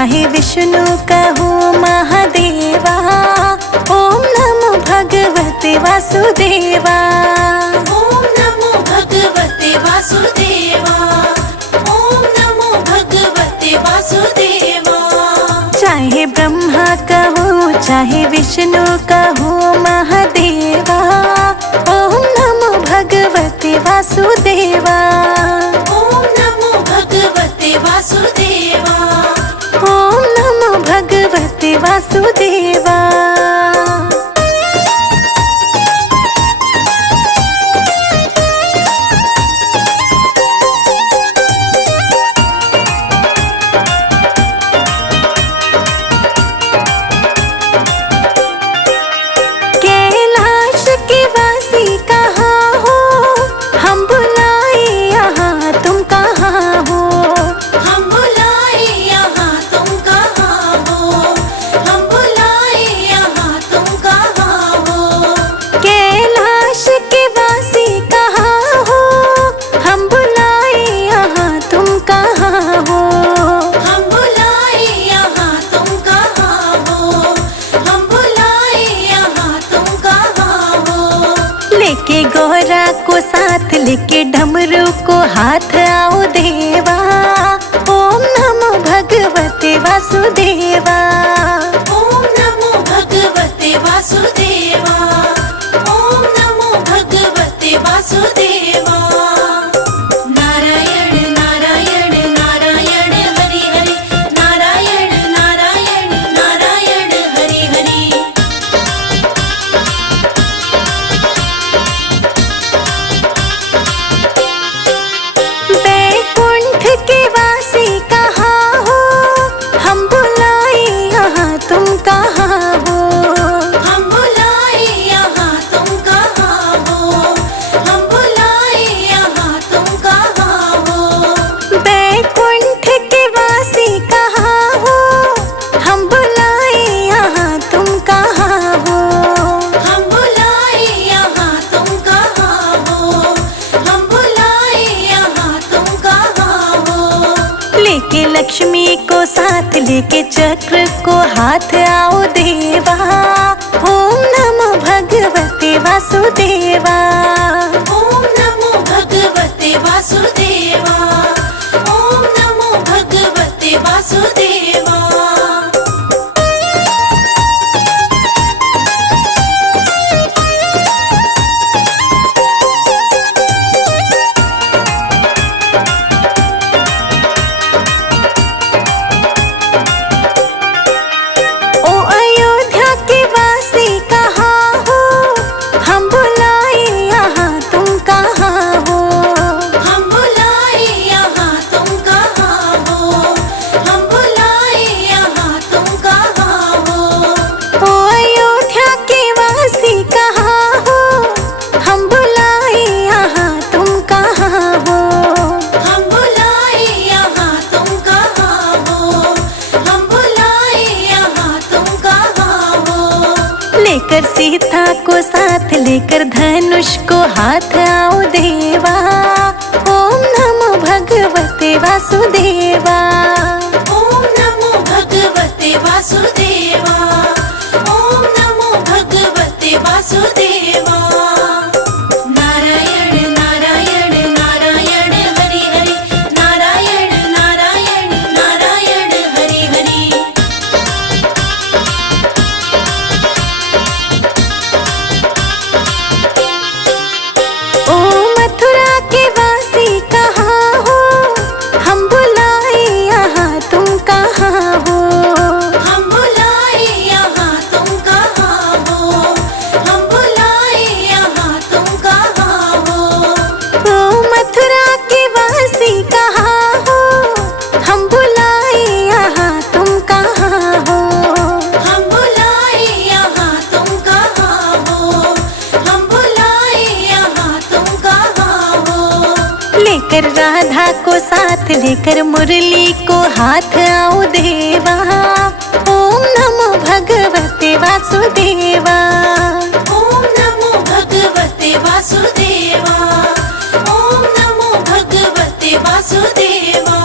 चाहे विष्णु कहो महादेवा। ओम नमो भगवते वासुदेवा। ओम नमो भगवते वासुदेवा। ओम नमो भगवते वासुदेवा। चाहे ब्रह्मा कहो चाहे विष्णु कहो महादेवा। ओम नमो भगवते वासुदेवा। ओम नमो भगवते वासुदेवा। ओम नमो भगवते वासुदेवा। कैलाश के वासी कहाँ हो, हम बुलाए यहाँ तुम कहाँ हो। हम बुलाए यहाँ तुम कहाँ हो। हम बुलाए यहाँ तुम कहाँ हो। कैलाश के वासी कहाँ हो, हम बुलाए यहाँ तुम कहाँ हो। हम बुलाए यहाँ तुम कहाँ हो। हम बुलाए यहाँ तुम कहाँ हो। लेके गौरा को साथ लेके डमरू को हाथ आओ देवा। ओम नमो भगवते वासुदेवा। ओम नमो भगवते वासुदेवा। ओम नमो भगवते वासुदेवा। नारायण नारायण नारायण हरि हरि। नारायण नारायण नारायण हरि हरि। बैकुंठ के वासी कहाँ हो, हम बुलाए यहाँ तुम कहाँ हो। हम बुलाए यहाँ तुम कहाँ हो। हम बुलाए यहाँ तुम कहाँ हो। बैकुंठ के वासी कहाँ हो, हम बुलाए यहाँ तुम कहाँ हो। हम बुलाए यहाँ तुम कहाँ हो। हम बुलाए यहाँ तुम कहाँ हो। लेके लक्ष्मी को साथ लेके चक्र को हाथ आओ देवा। ओम नमो भगवते वासुदेवा। ओम नमो भगवते वासुदेवा। ओम नमो भगवते वासुदेवा। ओ अयोध्या के वासी कहाँ हो, हम बुलाए यहाँ तुम कहाँ हो। हम बुलाए यहाँ तुम कहाँ हो। हम बुलाए यहाँ तुम कहाँ हो। ओ अयोध्या के वासी कहाँ हो, हम बुलाए यहाँ तुम कहाँ हो। हम बुलाए यहाँ तुम कहाँ हो। हम बुलाए यहाँ तुम कहाँ हो। लेकर सीता को साथ लेकर धनुष को हाथ आओ देवा। ओम नमो भगवते वासुदेवा। ओम नमो भगवते वासुदेवा। ओम नमो भगवते वासुदेवा। नारायण नारायण नारायण हरि हरि। नारायण नारायण नारायण हरि हरि। ओ मथुरा के वासी कहाँ हो, हम बुलाए यहाँ तुम कहाँ हो। हम बुलाए यहाँ तुम कहाँ हो। हम बुलाए यहाँ तुम कहाँ हो। ओ मथुरा के वासी कहाँ हो, हम बुलाए यहाँ तुम कहाँ हो। हम बुलाए यहाँ तुम कहाँ हो। हम बुलाए यहाँ तुम कहाँ हो। लेकर राधा को साथ लेकर मुरली को हाथ आओ देवा। ओम नमो भगवते वासुदेवा। ओम नमो भगवते वासुदेवा। ओम नमो भगवते वासुदेवा।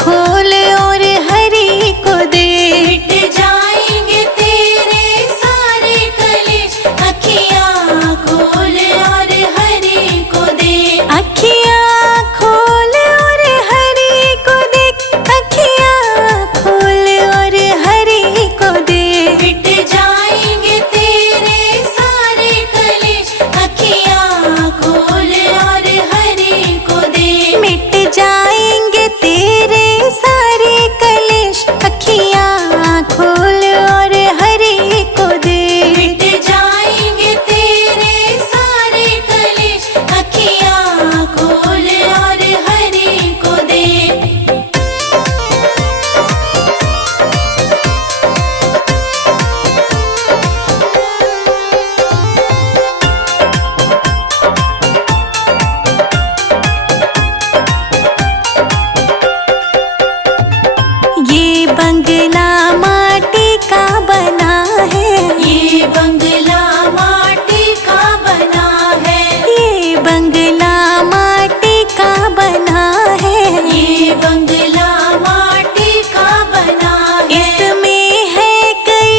खोल और हरि को दे। मिट जाएंगे तेरे सारे कलेश, अखियाँ खोल और हरि को दे। अखियाँ खोल और हरि को देख, अखियाँ खोल और हरि को दे। मिट जाएंगे तेरे सारे कलेश, अखियाँ खोल और हरि को दे। मिट जाएंगे तेरे सारे कलेश, अखियाँ खोल और हरि को दे। मिट जाएंगे तेरे सारे कलेश, अखियाँ खोल और हरि को दे। ये बंगला माटी का बना है, ये बंगला माटी का बना है। ये बंगला माटी का बना है। ये बंगला माटी का बना है। इसमें है कई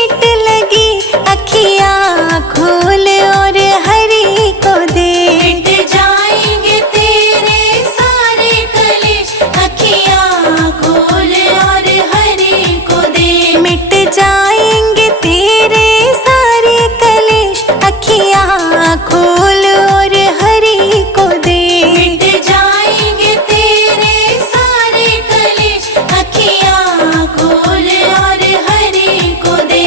ईंट लगी, अखियाँ खोल और हरि को दे। मिट जाएंगे तेरे सारे कलेश, अखियाँ खोल और हरि को दे। मिट जाएंगे तेरे सारे कलेश, अखियाँ खोल और हरि को दे। मिट जाएंगे तेरे सारे कलेश, अखियाँ खोल और हरि को दे।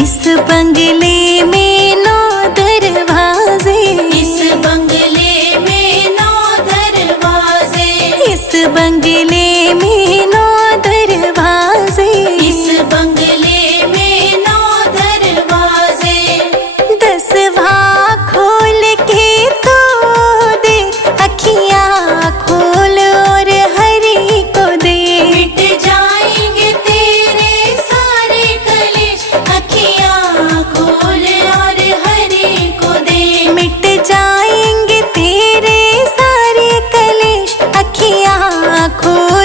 इस बंगले में 9 दरवाजे, इस बंगले में 9 दरवाजे। इस बंगले में 9 दरवाजे। इस बंगले में 9 दरवाजे। 10वां खोल के तो देख, अखियाँ खोल और हरि को दे। मिट जाएंगे तेरे सारे कलेश, अखियाँ खोल और हरि को दे। मिट जाएंगे तेरे सारे कलेश, अखियाँ खोल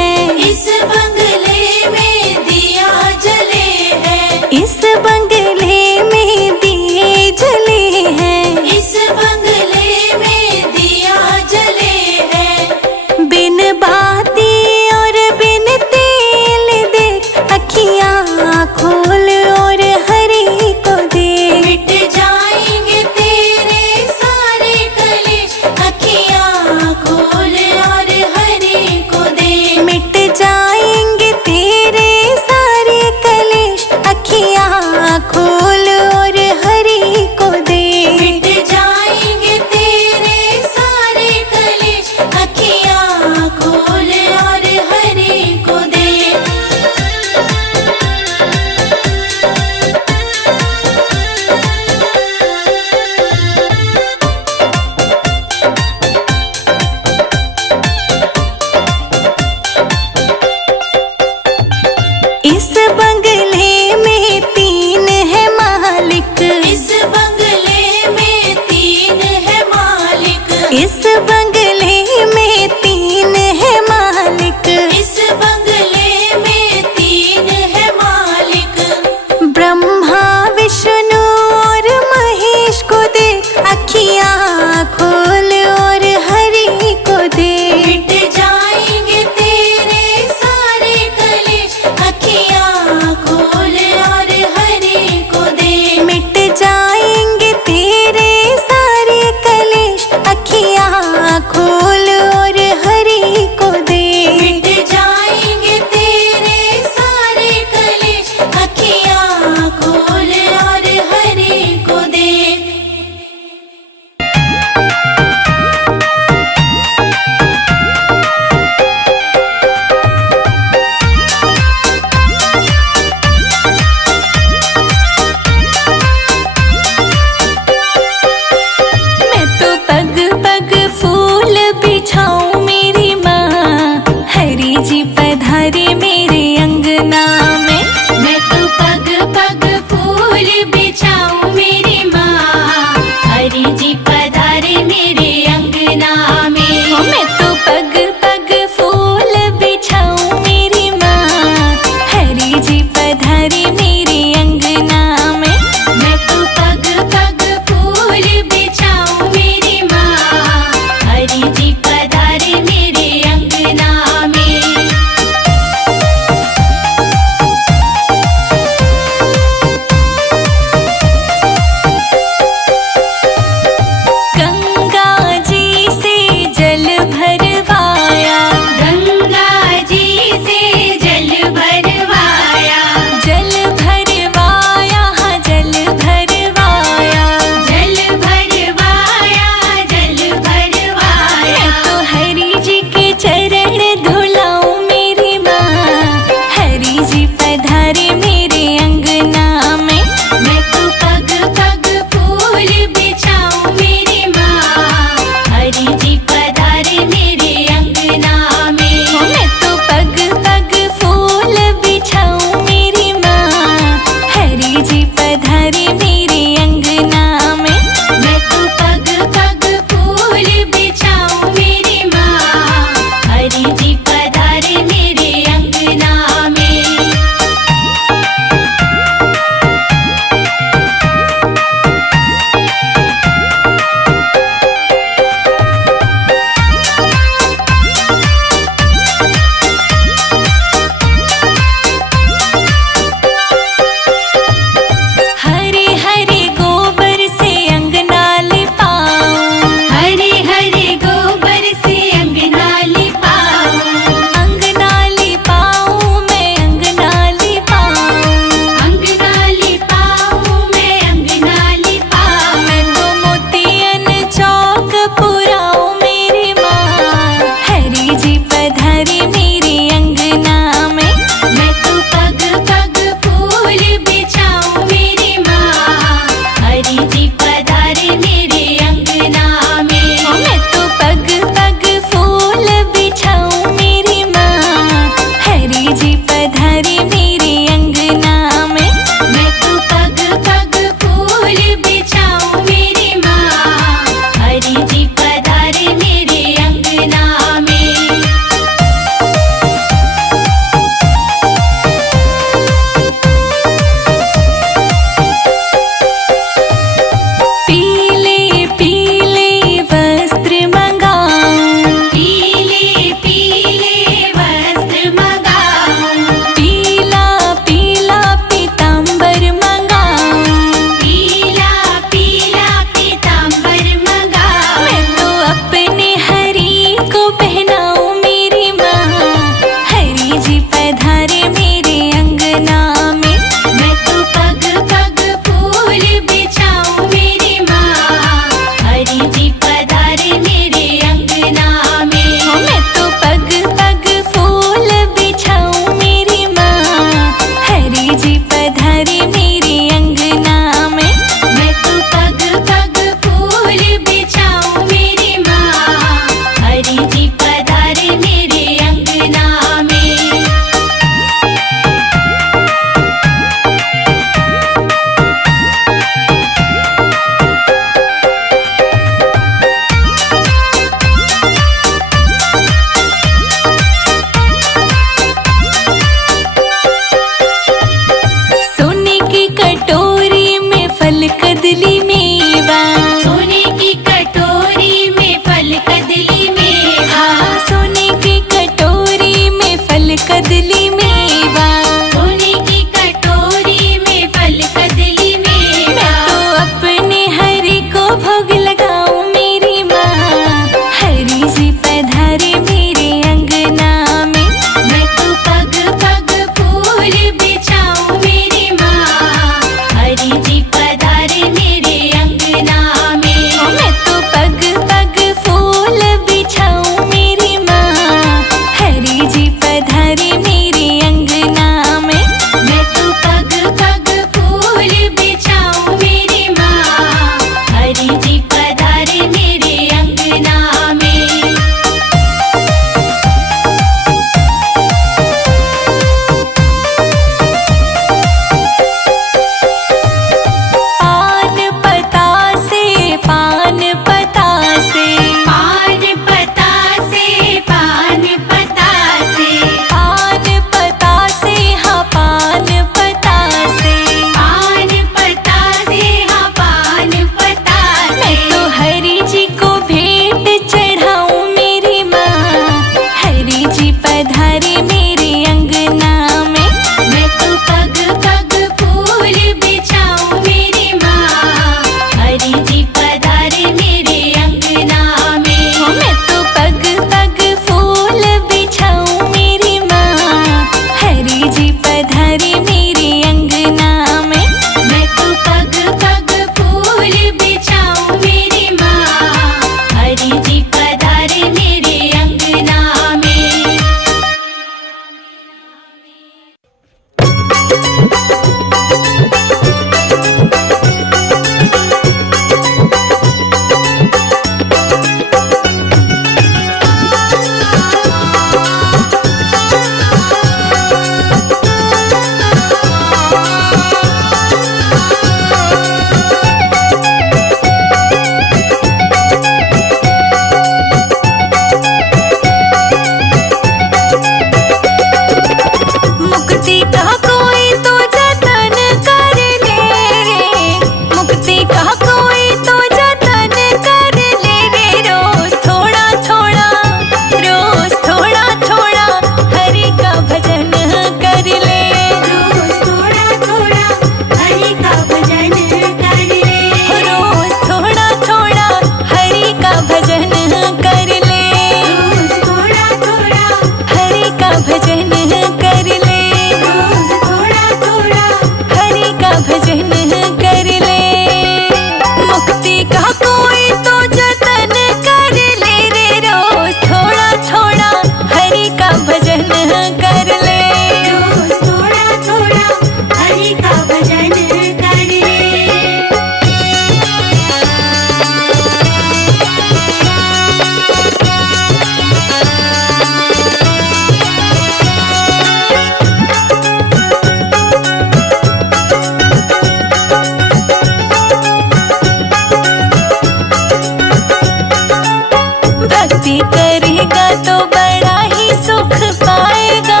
करेगा तो बड़ा ही सुख पाएगा।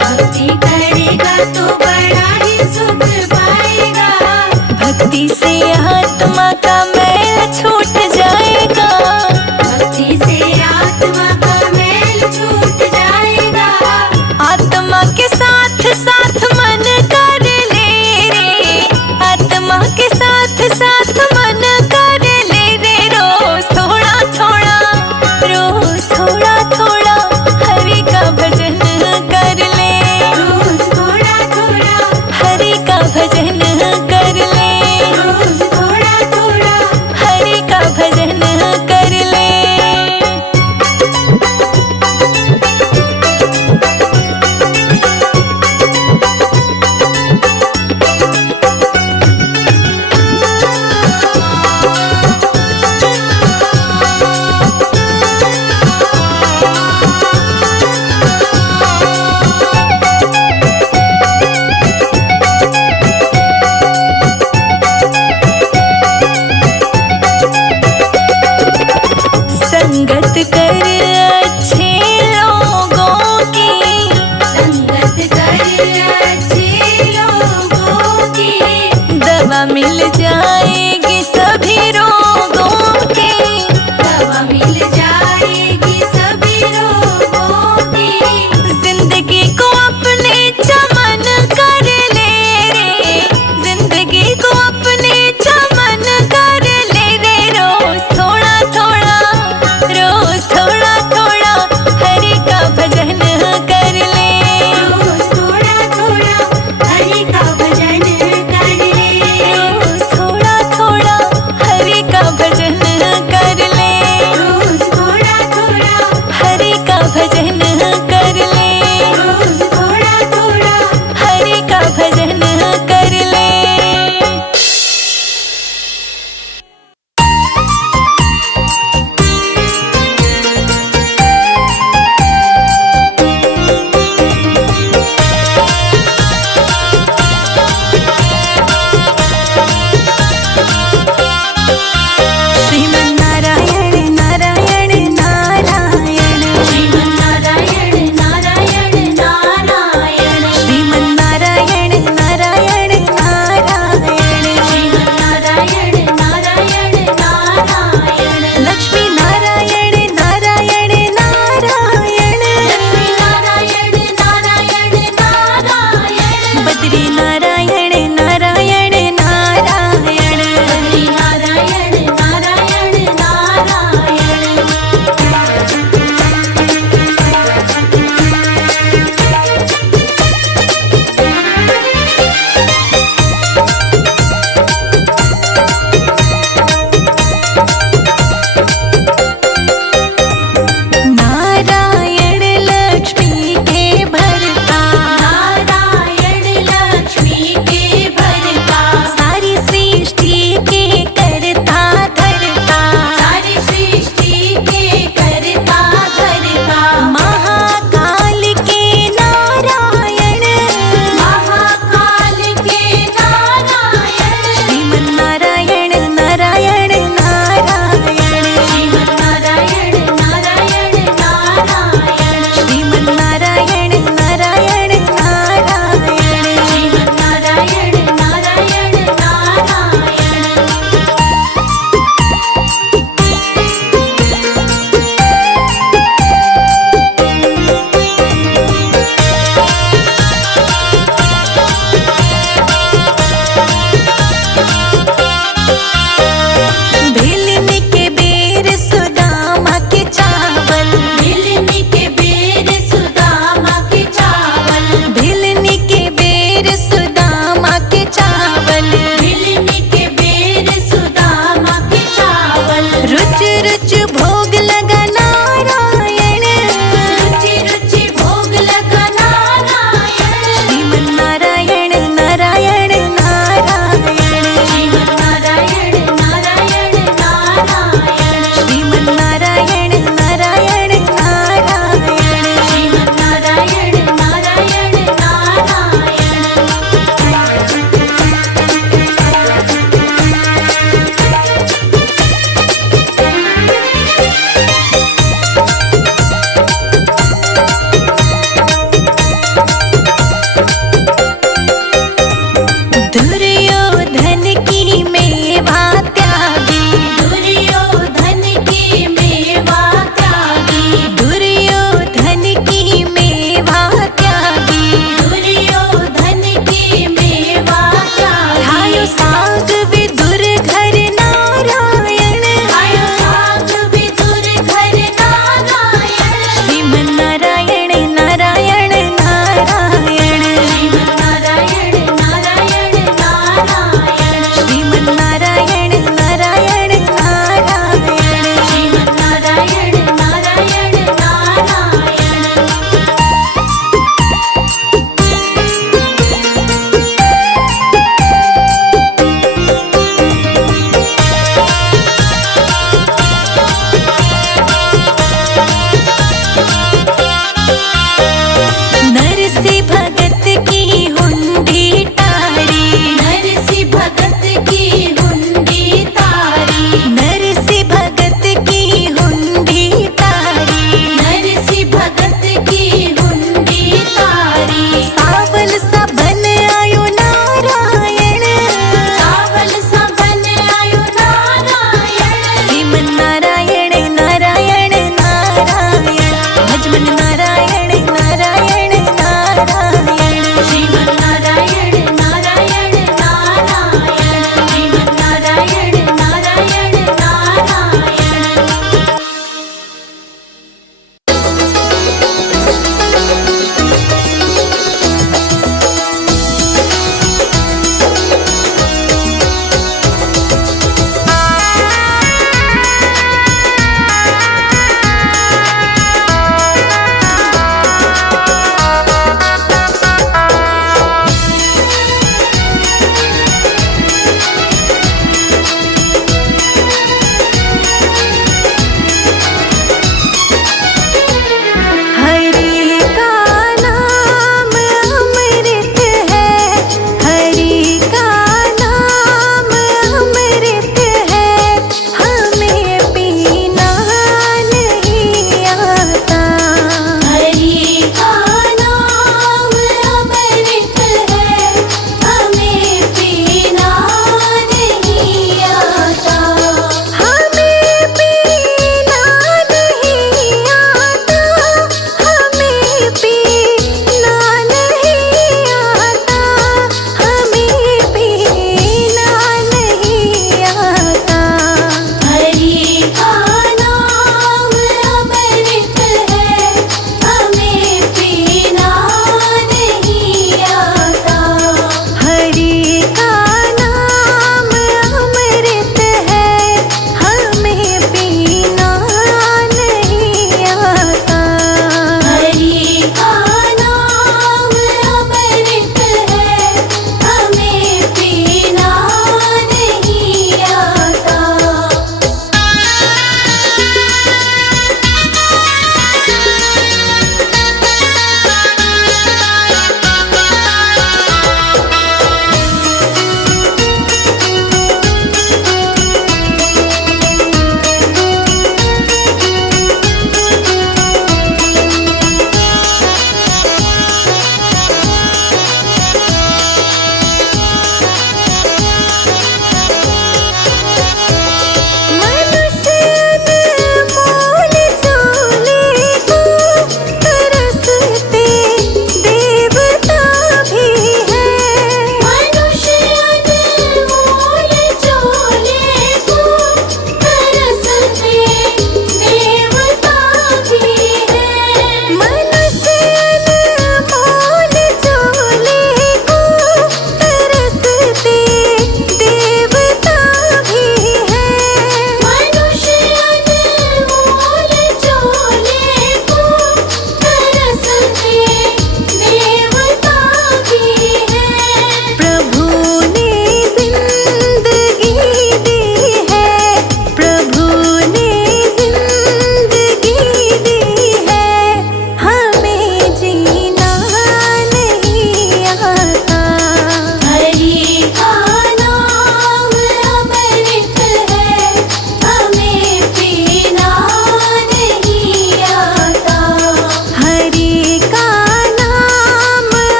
भक्ति करेगा तो बड़ा ही सुख पाएगा। भक्ति से आत्मा का मैल छूट जाएगा। भक्ति से आत्मा का मैल छूट जाएगा। आत्मा के साथ साथ मन कर ले रे, आत्मा के साथ साथ मन कर ले रे। रोज थोड़ा थोड़ा, रोज थोड़ा थोड़ा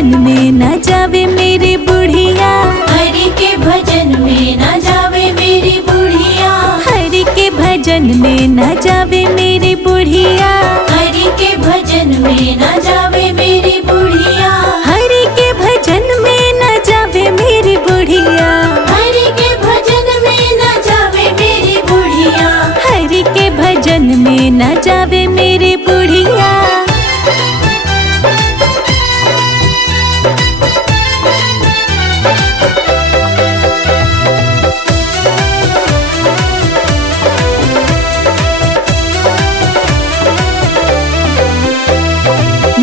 भजन में न जावे मेरी बुढ़िया, हरि के भजन में न जावे मेरी बुढ़िया, हरि के भजन में न जावे मेरी बुढ़िया, हरि के भजन में न जावे मेरी बुढ़िया, हरि के भजन में न जावे मेरी बुढ़िया, हरि के भजन में न जावे मेरी बुढ़िया, हरि के भजन में न जावे मेरी बुढ़िया।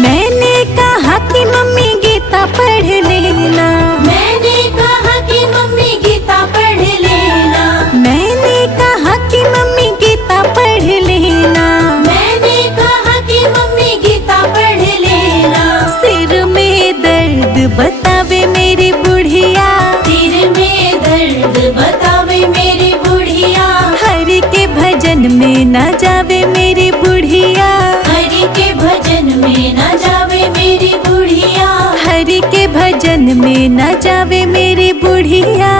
मैंने कहा कि मम्मी गीता पढ़ लेना, मैंने कहा कि मम्मी गीता पढ़ लेना, मैंने कहा कि मम्मी गीता पढ़ लेना, मैंने कहा कि मम्मी गीता पढ़ लेना, सिर में दर्द बतावे मेरी बुढ़िया, सिर में दर्द बतावे मेरी बुढ़िया, हरि के भजन में न जावे मेरी बुढ़िया, हरि के भजन में न जावे मेरी बुढ़िया, हरि के भजन में न जावे मेरी बुढ़िया।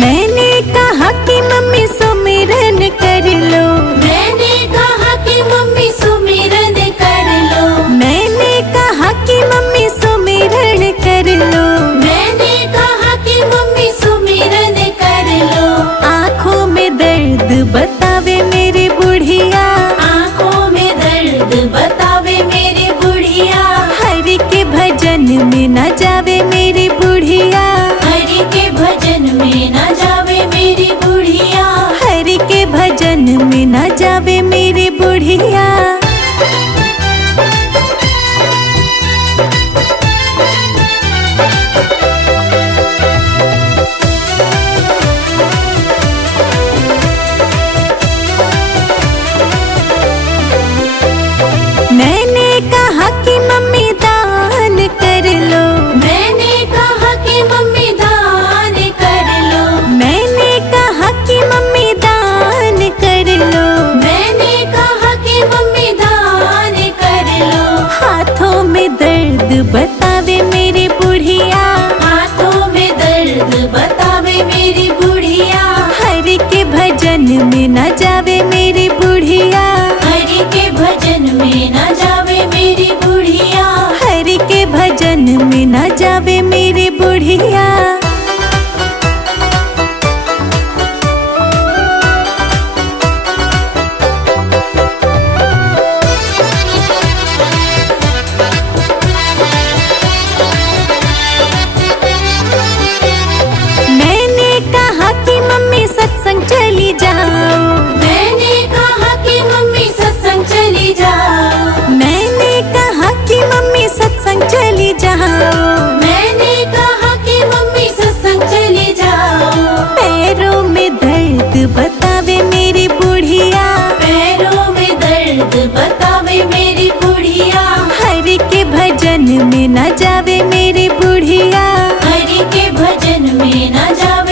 मैंने कहा कि मम्मी सुमिरन कर लो, मैंने कहा कि मम्मी सुमिरन कर लो, मैंने कहा कि मम्मी सुमिरन कर लो, मैंने कहा कि मम्मी सुमिरन कर लो, आँखों में दर्द बतावे मेरी बुढ़िया, आँखों में दर्द बतावे मेरी बुढ़िया, हरि के भजन में न जावे मेरी बुढ़िया, हरि के भजन में न जावे मेरी बुढ़िया, हरि के भजन में न जावे मेरी बुढ़िया। मैंने कहा कि मम्मी दान कर लो, मैंने कहा कि मम्मी दान कर लो, मैंने कहा कि मम्मी दान कर लो, मैंने कहा कि मम्मी दान कर लो, हाथों में दर्द बतावे मेरी बुढ़िया, हाथों में दर्द बतावे मेरी बुढ़िया, हरि के भजन में न जावे मेरी बुढ़िया, हरि के भजन में न जावे मेरी बुढ़िया, हरि के भजन में न जावे मेरी बुढ़िया। मैंने कहा कि मम्मी सत्संग चली जाओ, मैंने कहा कि मम्मी सत्संग चली जाओ, मैंने कहा कि मम्मी सत्संग चली जाओ, मैंने कहा कि मम्मी सत्संग चली जाओ, पैरों में दर्द बतावे मेरी बुढ़िया, पैरों में दर्द बतावे मेरी बुढ़िया, हरि के भजन में न जावे मेरी बुढ़िया, हरि के भजन में न जावे